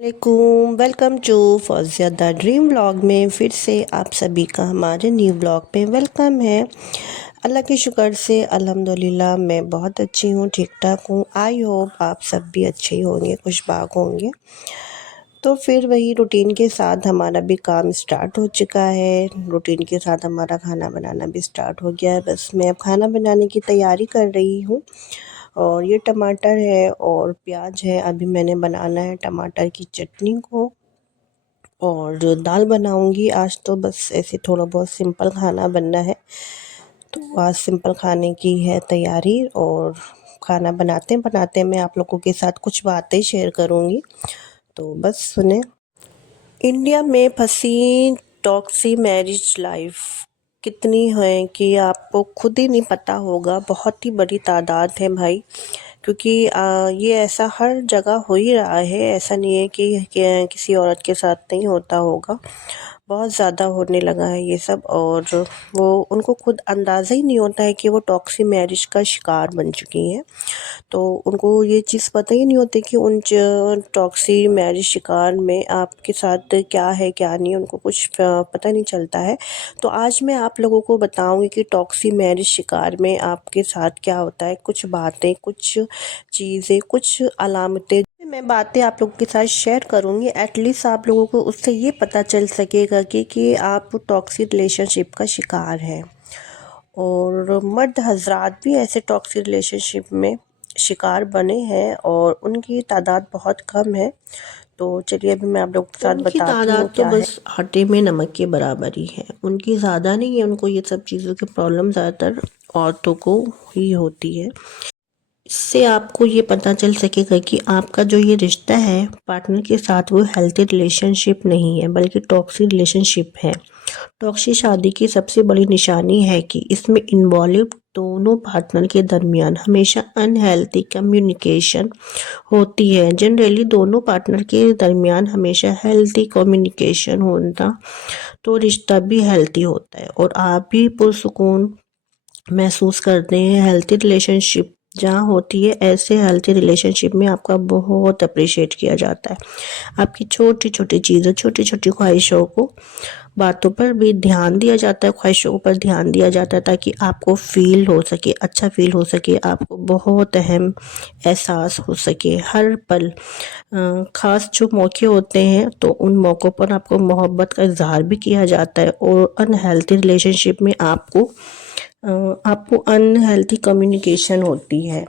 वालेकुम, welcome to Fauzia the dream vlog में फिर से आप सभी का हमारे न्यू व्लॉग पे वेलकम है। अल्लाह के शुक्र से अल्हम्दुलिल्लाह मैं बहुत अच्छी हूँ, ठीक ठाक हूँ। आई होप आप सब भी अच्छे ही होंगे, खुशबाक होंगे। तो फिर वही रूटीन के साथ हमारा भी काम स्टार्ट हो चुका है। रूटीन के साथ हमारा खाना बनाना भी स्टार्ट हो गया है। बस मैं अब खाना बनाने की तैयारी कर रही हूँ। और ये टमाटर है और प्याज है। अभी मैंने बनाना है टमाटर की चटनी को और दाल बनाऊंगी। आज तो बस ऐसे थोड़ा बहुत सिंपल खाना बनना है, तो आज सिंपल खाने की है तैयारी। और खाना बनाते बनाते मैं आप लोगों के साथ कुछ बातें शेयर करूंगी, तो बस सुने। इंडिया में फंसी टॉक्सी मैरिज लाइफ कितनी है कि आपको खुद ही नहीं पता होगा। बहुत ही बड़ी तादाद है भाई, क्योंकि ये ऐसा हर जगह हो ही रहा है। ऐसा नहीं है कि किसी औरत के साथ नहीं होता होगा, बहुत ज़्यादा होने लगा है ये सब। और वो उनको खुद अंदाज़ा ही नहीं होता है कि वो टॉक्सी मैरिज का शिकार बन चुकी हैं। तो उनको ये चीज़ पता ही नहीं होती कि उन टॉक्सी मैरिज शिकार में आपके साथ क्या है क्या नहीं, उनको कुछ पता नहीं चलता है। तो आज मैं आप लोगों को बताऊंगी कि टॉक्सी मैरिज शिकार में आपके साथ क्या होता है, कुछ बातें, कुछ चीज़ें, कुछ अलामतें मैं बातें आप लोगों के साथ शेयर करूंगी। एटलीस्ट आप लोगों को उससे ये पता चल सकेगा कि आप टॉक्सी रिलेशनशिप का शिकार हैं। और मर्द हजरात भी ऐसे टॉक्सिक रिलेशनशिप में शिकार बने हैं और उनकी तादाद बहुत कम है। तो चलिए अभी मैं आप लोगों के साथ उनकी बताती हूँ तादाद तो क्या है। बस आटे में नमक के बराबर ही है, उनकी ज़्यादा नहीं है। उनको ये सब चीज़ों की प्रॉब्लम ज़्यादातर औरतों को ही होती है। इससे आपको ये पता चल सकेगा कि आपका जो ये रिश्ता है पार्टनर के साथ, वो हेल्थी रिलेशनशिप नहीं है बल्कि टॉक्सिक रिलेशनशिप है। टॉक्सिक शादी की सबसे बड़ी निशानी है कि इसमें इन्वॉल्व दोनों पार्टनर के दरमियान हमेशा अनहेल्थी कम्युनिकेशन होती है। जनरली दोनों पार्टनर के दरमियान हमेशा हेल्थी कम्युनिकेशन होता तो रिश्ता भी हेल्थी होता है और आप भी पुरसुकून महसूस करते हैं। हेल्थी रिलेशनशिप जहाँ होती है, ऐसे हेल्थी रिलेशनशिप में आपका बहुत अप्रिशिएट किया जाता है। आपकी छोटी छोटी चीज़ों, छोटी छोटी ख्वाहिशों को, बातों पर भी ध्यान दिया जाता है, ख्वाहिशों पर ध्यान दिया जाता है, ताकि आपको फील हो सके, अच्छा फील हो सके, आपको बहुत अहम एहसास हो सके हर पल। ख़ास जो मौके होते हैं तो उन मौक़ों पर आपको मोहब्बत का इजहार भी किया जाता है। और अनहेल्थी रिलेशनशिप में आपको अनहेल्थी कम्युनिकेशन होती है,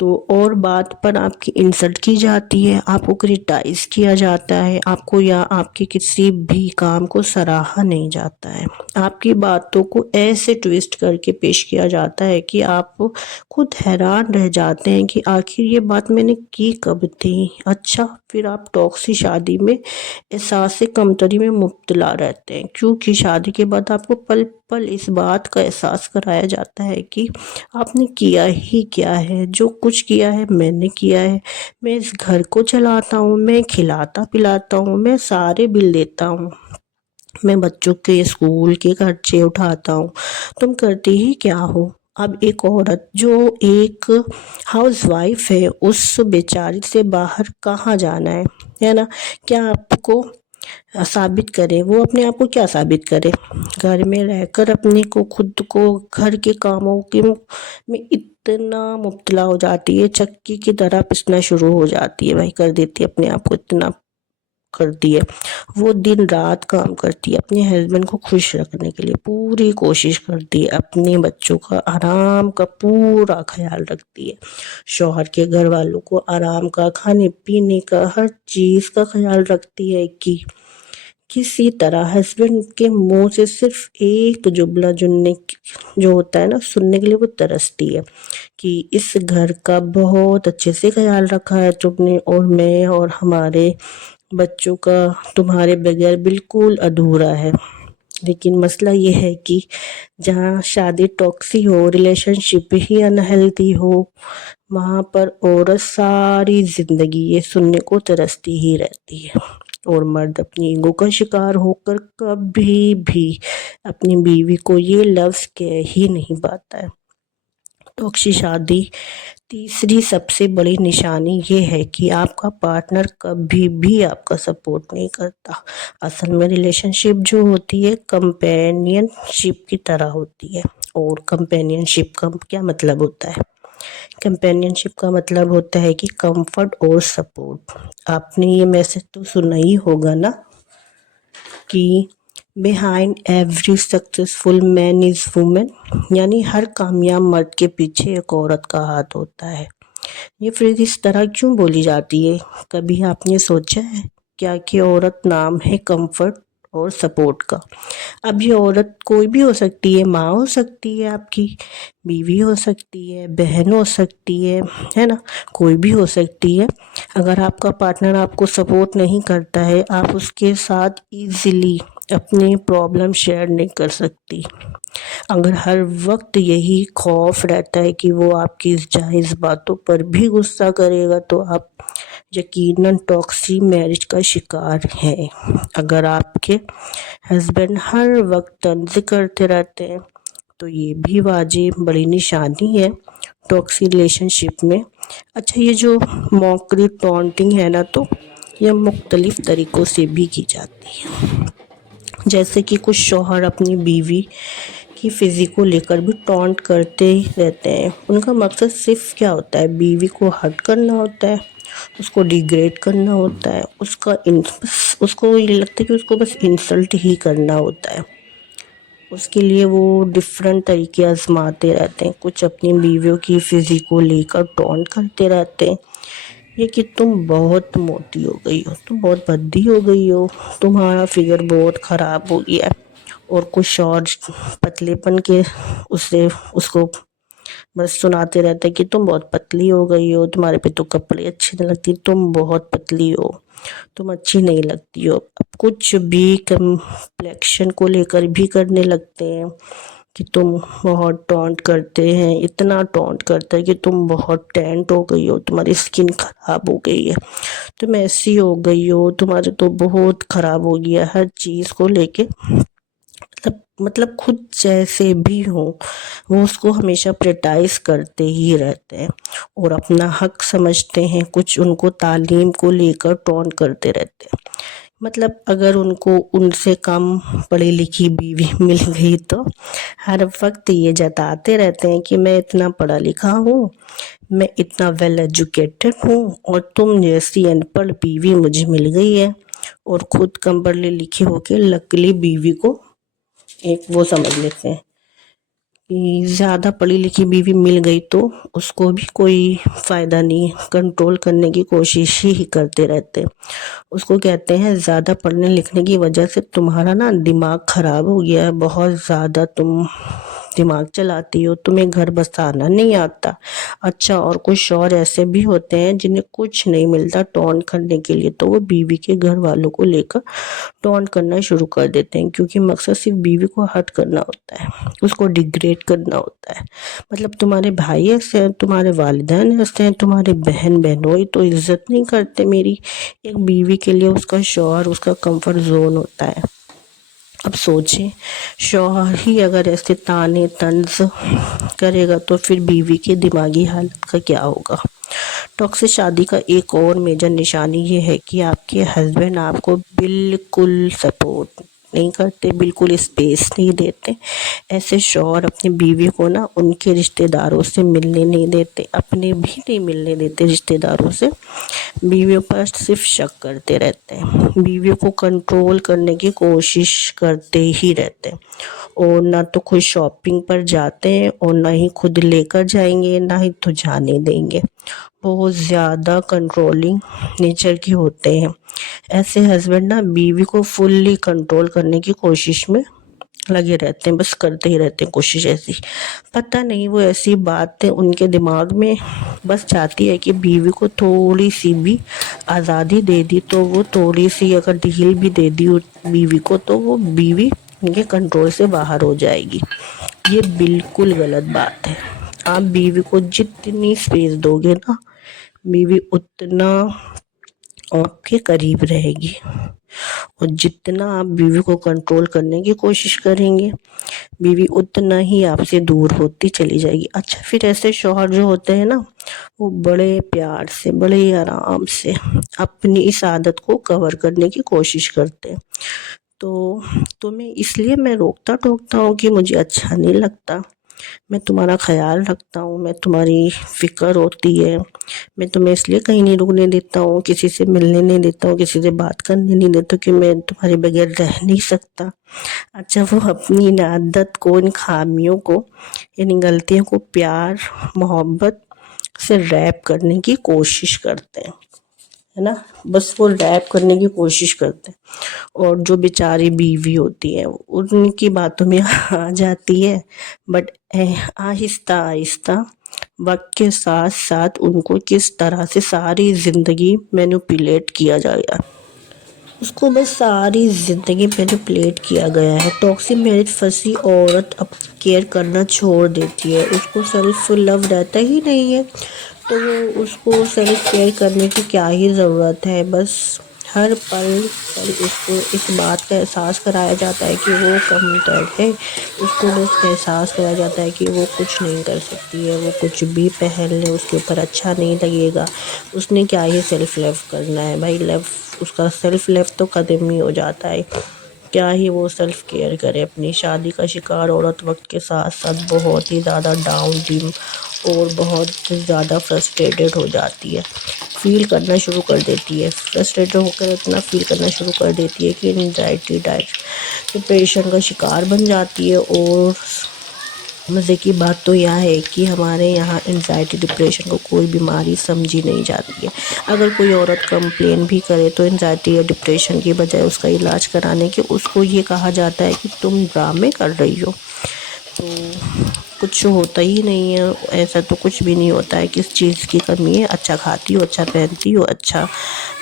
तो और बात पर आपकी इंसल्ट की जाती है, आपको क्रिटिसाइज किया जाता है, आपको या आपके किसी भी काम को सराहा नहीं जाता है। आपकी बातों को ऐसे ट्विस्ट करके पेश किया जाता है कि आप खुद हैरान रह जाते हैं कि आखिर ये बात मैंने की कब थी। अच्छा, फिर आप टॉक्सी शादी में एहसास कमतरी में मुब्तला रहते हैं, क्योंकि शादी के बाद आपको पल पल इस बात का एहसास कराया जाता है कि आपने किया ही क्या है। जो कुछ किया है मैंने किया है। मैं इस घर को चलाता हूँ, मैं खिलाता पिलाता हूँ, मैं सारे बिल देता हूँ, मैं बच्चों के स्कूल के खर्चे उठाता हूँ, तुम करती ही क्या हो। अब एक औरत जो एक हाउस वाइफ है, उस बेचारी से बाहर कहाँ जाना है ना। क्या आपको साबित करे, वो अपने आप को क्या साबित करे। घर में रहकर अपने को, खुद को घर के कामों के में इतना मुब्तला हो जाती है, चक्की की तरह पिसना शुरू हो जाती है भाई, कर देती है अपने आप को, इतना करती है। वो दिन रात काम करती है, अपने हस्बैंड को खुश रखने के लिए पूरी कोशिश करती है, अपने बच्चों का आराम का पूरा ख्याल रखती है, शौहर के घर वालों को आराम का, खाने पीने का, हर चीज़ का ख्याल रखती है कि किसी तरह हस्बैंड के मुंह से सिर्फ एक जुमला जो होता है ना, सुनने के लिए वो तरसती है कि इस घर का बहुत अच्छे से ख्याल रखा है तुमने, और मैं और हमारे बच्चों का तुम्हारे बगैर बिल्कुल अधूरा है। लेकिन मसला ये है कि जहाँ शादी टॉक्सी हो, रिलेशनशिप ही अनहेल्दी हो, वहाँ पर औरत सारी जिंदगी ये सुनने को तरसती ही रहती है। और मर्द अपनी ईगो का शिकार होकर कभी भी अपनी बीवी को ये लफ्ज़ कह ही नहीं पाता है। टॉक्सिक शादी तीसरी सबसे बड़ी निशानी ये है कि आपका पार्टनर कभी भी आपका सपोर्ट नहीं करता। असल में रिलेशनशिप जो होती है कंपेनियनशिप की तरह होती है। और कंपेनियनशिप का क्या मतलब होता है? कंपेनियनशिप का मतलब होता है कि कंफर्ट और सपोर्ट। आपने ये मैसेज तो सुना ही होगा ना कि behind every successful man is women, यानी हर कामयाब मर्द के पीछे एक औरत का हाथ होता है। ये फ्रेज इस तरह क्यों बोली जाती है? कभी आपने सोचा है क्या कि औरत नाम है कंफर्ट और सपोर्ट का? अब ये औरत कोई भी हो सकती है, माँ हो सकती है, आपकी बीवी हो सकती है, बहन हो सकती है ना, कोई भी हो सकती है। अगर आपका पार्टनर आपको सपोर्ट नहीं करता है, आप उसके साथ इजीली अपनी प्रॉब्लम शेयर नहीं कर सकती। अगर हर वक्त यही खौफ रहता है कि वो आपकी जायज़ बातों पर भी गुस्सा करेगा, तो आप यकीनन टॉक्सिक मैरिज का शिकार हैं। अगर आपके हस्बैंड हर वक्त तंज करते रहते हैं, तो ये भी वाजिब बड़ी निशानी है टॉक्सिक रिलेशनशिप में। अच्छा, ये जो मॉकरी टॉन्टिंग है ना, तो ये मुख्तलिफ तरीक़ों से भी की जाती है। जैसे कि कुछ शौहर अपनी बीवी की फिज़िक को लेकर भी टॉन्ट करते ही रहते हैं। उनका मकसद सिर्फ क्या होता है? बीवी को हर्ट करना होता है, उसको डिग्रेड करना होता है, उसको ये लगता है कि उसको बस इंसल्ट ही करना होता है। उसके लिए वो डिफरेंट तरीके आजमाते रहते हैं। कुछ अपनी बीवियों की फिज़िक को लेकर टॉन्ट करते रहते हैं, ये कि तुम बहुत मोटी हो गई हो, तुम बहुत भद्दी हो गई हो, तुम्हारा फिगर बहुत ख़राब हो गया है। और कुछ और पतलेपन के उसको बस सुनाते रहते हैं कि तुम बहुत पतली हो गई हो, तुम्हारे पे तो कपड़े अच्छे नहीं लगती, तुम बहुत पतली हो, तुम अच्छी नहीं लगती हो। अब कुछ भी कम्प्लेक्शन को लेकर भी करने लगते हैं कि तुम बहुत टॉन्ट करते हैं, इतना टॉन्ट करता है कि तुम बहुत टेंट हो गई हो, तुम्हारी स्किन खराब हो गई है, तुम ऐसी हो गई हो, तुम्हारे तो बहुत खराब हो गया। हर चीज़ को लेके मतलब खुद जैसे भी हो वो उसको हमेशा क्रिटिसाइज करते ही रहते हैं और अपना हक समझते हैं। कुछ उनको तालीम को लेकर टॉन्ट करते रहते हैं। मतलब अगर उनको उनसे कम पढ़ी लिखी बीवी मिल गई तो हर वक्त ये जताते रहते हैं कि मैं इतना पढ़ा लिखा हूँ, मैं इतना वेल एजुकेटेड हूँ और तुम जैसी अनपढ़ बीवी मुझे मिल गई है। और खुद कम पढ़े लिखे होके लकीली बीवी को एक वो समझ लेते हैं कि ज़्यादा पढ़ी लिखी बीवी मिल गई तो उसको भी कोई फ़ायदा नहीं, कंट्रोल करने की कोशिश ही करते रहते हैं। उसको कहते हैं ज़्यादा पढ़ने लिखने की वजह से तुम्हारा ना दिमाग ख़राब हो गया है, बहुत ज़्यादा तुम दिमाग चलाती हो, तुम्हें घर बसाना नहीं आता। अच्छा, और कुछ और ऐसे भी होते हैं जिन्हें कुछ नहीं मिलता टॉन्ट करने के लिए, तो वो बीवी के घर वालों को लेकर टॉन्ट करना शुरू कर देते हैं, क्योंकि मकसद सिर्फ बीवी को हर्ट करना होता है, उसको डिग्रेड करना होता है। मतलब तुम्हारे भाई ऐसे हैं, तुम्हारे वालिदैन ऐसे हैं, तुम्हारे बहन बहनोई तो इज्जत नहीं करते मेरी। एक बीवी के लिए उसका शौहर उसका कंफर्ट जोन होता है। अब सोचें, शौहर ही अगर ऐसे ताने तंज करेगा तो फिर बीवी की दिमागी हालत का क्या होगा? टॉक्सिक शादी का एक और मेजर निशानी ये है कि आपके हस्बैंड आपको बिल्कुल सपोर्ट नहीं करते, बिल्कुल स्पेस नहीं देते। ऐसे शौहर अपनी बीवी को ना उनके रिश्तेदारों से मिलने नहीं देते, अपने भी नहीं मिलने देते रिश्तेदारों से। बीवियों पर सिर्फ शक करते रहते हैं, बीवियों को कंट्रोल करने की कोशिश करते ही रहते हैं और ना तो खुद शॉपिंग पर जाते हैं और ना ही खुद लेकर जाएंगे, ना ही तो जाने देंगे। बहुत ज़्यादा कंट्रोलिंग नेचर के होते हैं। ऐसे हस्बैंड ना बीवी को फुल्ली कंट्रोल करने की कोशिश में लगे रहते हैं, बस करते ही रहते हैं कोशिश ऐसी। पता नहीं वो ऐसी बात है उनके दिमाग में बस चाहती है कि बीवी को थोड़ी सी भी आज़ादी दे दी, तो वो थोड़ी सी अगर ढील भी दे दी बीवी को, तो वो बीवी उनके कंट्रोल से बाहर हो जाएगी। ये बिल्कुल गलत बात है। आप बीवी को जितनी स्पेस दोगे ना, बीवी उतना आपके करीब रहेगी اور جتنا آپ بیوی کو کنٹرول کرنے کی کوشش کریں گے بیوی اتنا ہی آپ سے دور ہوتی چلی جائے گی۔ اچھا پھر ایسے شوہر جو ہوتے ہیں نا وہ بڑے پیار سے بڑے ہی آرام سے اپنی اس عادت کو کور کرنے کی کوشش کرتے ہیں۔ تو تمہیں اس لیے میں روکتا ٹوکتا ہوں کہ مجھے اچھا نہیں لگتا، میں تمہارا خیال رکھتا ہوں، میں تمہاری فکر ہوتی ہے، میں تمہیں اس لیے کہیں نہیں رکنے دیتا ہوں، کسی سے ملنے نہیں دیتا ہوں، کسی سے بات کرنے نہیں دیتا کہ میں تمہارے بغیر رہ نہیں سکتا۔ اچھا وہ اپنی ان عادت کو، ان خامیوں کو، ان غلطیوں کو پیار محبت سے ریپ کرنے کی کوشش کرتے ہیں، ہے نا، بس وہ ریپ کرنے کی کوشش کرتے ہیں۔ اور جو بیچاری بیوی ہوتی ہے ان کی باتوں میں آ جاتی ہے، بٹ آہستہ آہستہ وقت کے ساتھ ساتھ ان کو کس طرح سے ساری زندگی مینوپولیٹ کیا جائے گا، اس کو بس ساری زندگی مینوپولیٹ کیا گیا ہے۔ ٹاکسک میرج پھنسی عورت اب کیئر کرنا چھوڑ دیتی ہے، اس کو سیلف لو رہتا ہی نہیں ہے، تو وہ اس کو سیلف کیئر کرنے کی کیا ہی ضرورت ہے۔ بس ہر پل اس کو اس بات کا احساس کرایا جاتا ہے کہ وہ کمتر ہے، اس کو بس احساس کرایا جاتا ہے کہ وہ کچھ نہیں کر سکتی ہے، وہ کچھ بھی پہن لے اس کے اوپر اچھا نہیں لگے گا، اس نے کیا ہی سیلف لو کرنا ہے۔ بھائی لو، اس کا سیلف لو تو ختم ہی ہو جاتا ہے، کیا ہی وہ سیلف کیئر کرے۔ اپنی شادی کا شکار عورت وقت کے ساتھ ساتھ بہت ہی زیادہ ڈاؤن ڈیم اور بہت زیادہ فرسٹریٹڈ ہو جاتی ہے، فیل کرنا شروع کر دیتی ہے، فرسٹریٹڈ ہو کر اتنا فیل کرنا شروع کر دیتی ہے کہ انزائٹی ڈپریشن کا شکار بن جاتی ہے۔ اور مزے کی بات تو یہ ہے کہ ہمارے یہاں انزائٹی ڈپریشن کو کوئی بیماری سمجھی نہیں جاتی ہے۔ اگر کوئی عورت کمپلین بھی کرے تو انزائٹی یا ڈپریشن کی بجائے اس کا علاج کرانے کے اس کو یہ کہا جاتا ہے کہ تم ڈرامے کر رہی ہو۔ تو کچھ ہوتا ہی نہیں ہے، ایسا تو کچھ بھی نہیں ہوتا ہے، کس چیز کی کمی ہے، اچھا کھاتی ہو، اچھا پہنتی ہو، اچھا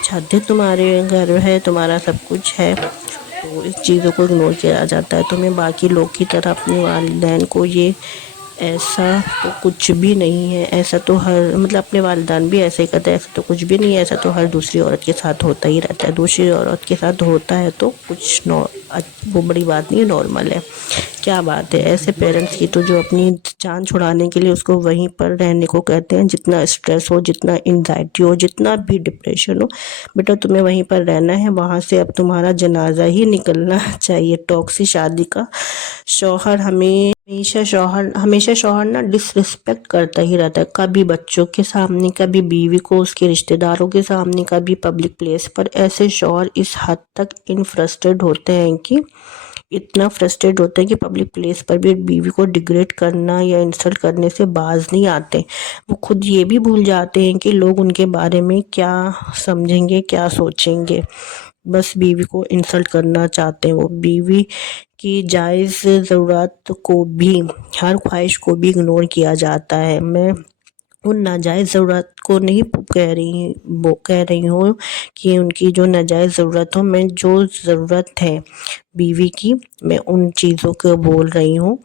چھت ہے، تمہارے گھر ہے، تمہارا سب کچھ ہے، تو اس چیزوں کو اگنور کیا جاتا ہے۔ تمہیں باقی لوگ کی طرح اپنے والدین کو یہ ایسا تو کچھ بھی نہیں ہے، ایسا تو مطلب اپنے والدین بھی ایسے ہی کرتے ہیں، ایسا تو کچھ بھی نہیں ہے، ایسا تو ہر دوسری عورت کے ساتھ ہوتا ہی رہتا ہے، دوسری عورت کے ساتھ ہوتا ہے تو کچھ وہ بڑی بات نہیں ہے، نارمل ہے، کیا بات ہے۔ ایسے پیرنٹس کی تو جو اپنی جان چھڑانے کے لیے اس کو وہیں پر رہنے کو کہتے ہیں، جتنا اسٹریس ہو، جتنا انزائٹی ہو، جتنا بھی ڈپریشن ہو، بیٹا تمہیں وہیں پر رہنا ہے، وہاں سے اب تمہارا جنازہ ہی نکلنا چاہیے۔ ٹاکسک شادی کا شوہر ہمیشہ شوہر نا ڈس ریسپیکٹ کرتا ہی رہتا ہے، کبھی بچوں کے سامنے، کبھی بیوی کو اس کے رشتہ داروں کے سامنے، کبھی پبلک پلیس پر۔ ایسے شوہر اس حد تک فرسٹریٹ ہوتے ہیں کہ اتنا فرسٹریٹ ہوتے ہیں کہ پبلک پلیس پر بھی بیوی کو ڈیگریڈ کرنا یا انسلٹ کرنے سے باز نہیں آتے، وہ خود یہ بھی بھول جاتے ہیں کہ لوگ ان کے بارے میں کیا سمجھیں گے، کیا سوچیں گے، بس بیوی کو انسلٹ کرنا چاہتے ہیں۔ وہ بیوی کی جائز ضرورت کو بھی، ہر خواہش کو بھی اگنور کیا جاتا ہے۔ میں ان ناجائز ضرورت کو نہیں کہہ رہی ہوں کہ ان کی جو ناجائز ضرورت ہو، میں جو ضرورت ہے بیوی کی، میں ان چیزوں کو بول رہی ہوں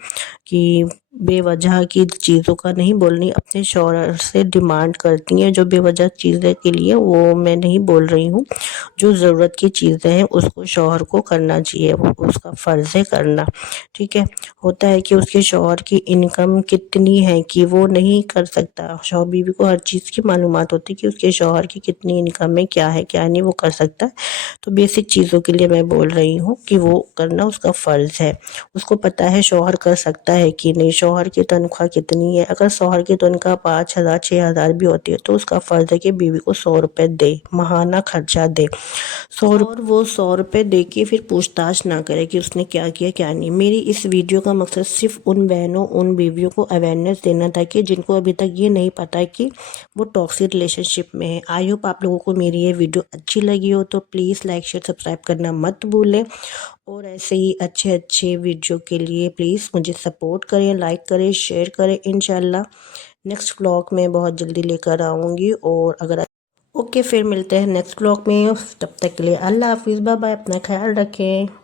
کہ بے وجہ کی چیزوں کا نہیں بولنی، اپنے شوہر سے ڈیمانڈ کرتی ہیں جو بے وجہ چیزیں کے لیے، وہ میں نہیں بول رہی ہوں۔ جو ضرورت کی چیزیں ہیں اس کو شوہر کو کرنا چاہیے، وہ اس کا فرض ہے کرنا، ٹھیک ہے۔ ہوتا ہے کہ اس کے شوہر کی انکم کتنی ہے کہ وہ نہیں کر سکتا، شوہر بیوی کو ہر چیز کی معلومات ہوتی ہے کہ اس کے شوہر کی کتنی انکم ہے، کیا ہے کیا نہیں، وہ کر سکتا ہے۔ تو بیسک چیزوں کے لیے میں بول رہی ہوں کہ وہ کرنا اس کا فرض ہے، اس کو پتا ہے شوہر کر سکتا ہے کہ نہیں، شوہر کی تنخواہ کتنی ہے، اگر شوہر کی تنخواہ 5,000 6,000 بھی ہوتی ہے تو اس کا فرض ہے کہ بیوی کو 100 روپے دے، ماہانہ خرچہ دے، اور وہ 100 روپے دے کے پھر پوچھ تاچھ نہ کرے کہ اس نے کیا کیا کیا نہیں۔ میری اس ویڈیو کا مقصد صرف ان بہنوں، ان بیویوں کو اویئرنیس دینا تھا کہ جن کو ابھی تک یہ نہیں پتا کہ وہ ٹاکسک ریلیشن شپ میں ہے۔ آئی ہوپ آپ لوگوں کو میری یہ ویڈیو اچھی لگی ہو، تو پلیز لائک شیئر سبسکرائب کرنا مت بھولیں، اور ایسے ہی اچھے ویڈیو کے لیے پلیز مجھے سپورٹ کریں، لائک کریں، شیئر کریں۔ انشاءاللہ نیکسٹ ولاگ میں بہت جلدی لے کر آؤں گی، اور اوکے پھر ملتے ہیں نیکسٹ ولاگ میں، تب تک کے لیے اللہ حافظ، بائے بائے، اپنا خیال رکھیں۔